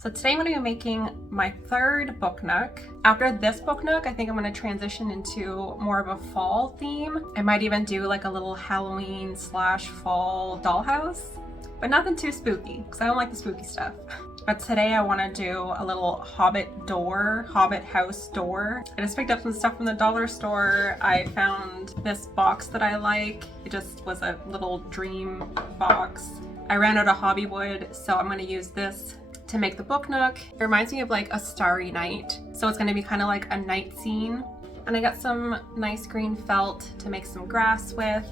So today I'm going to be making my third book nook. After this book nook, I think I'm going to transition into more of a fall theme. I might even do like a little Halloween / fall dollhouse, but nothing too spooky because I don't like the spooky stuff. But today I want to do a little Hobbit house door. I just picked up some stuff from the dollar store. I found this box that I like. It just was a little dream box. I ran out of hobby wood, so I'm going to use this to make the book nook. It reminds me of like a starry night. So it's gonna be kind of like a night scene. And I got some nice green felt to make some grass with.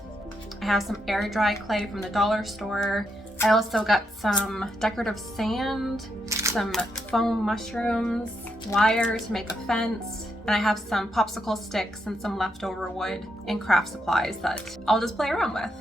I have some air dry clay from the dollar store. I also got some decorative sand, some foam mushrooms, wire to make a fence, and I have some popsicle sticks and some leftover wood and craft supplies that I'll just play around with.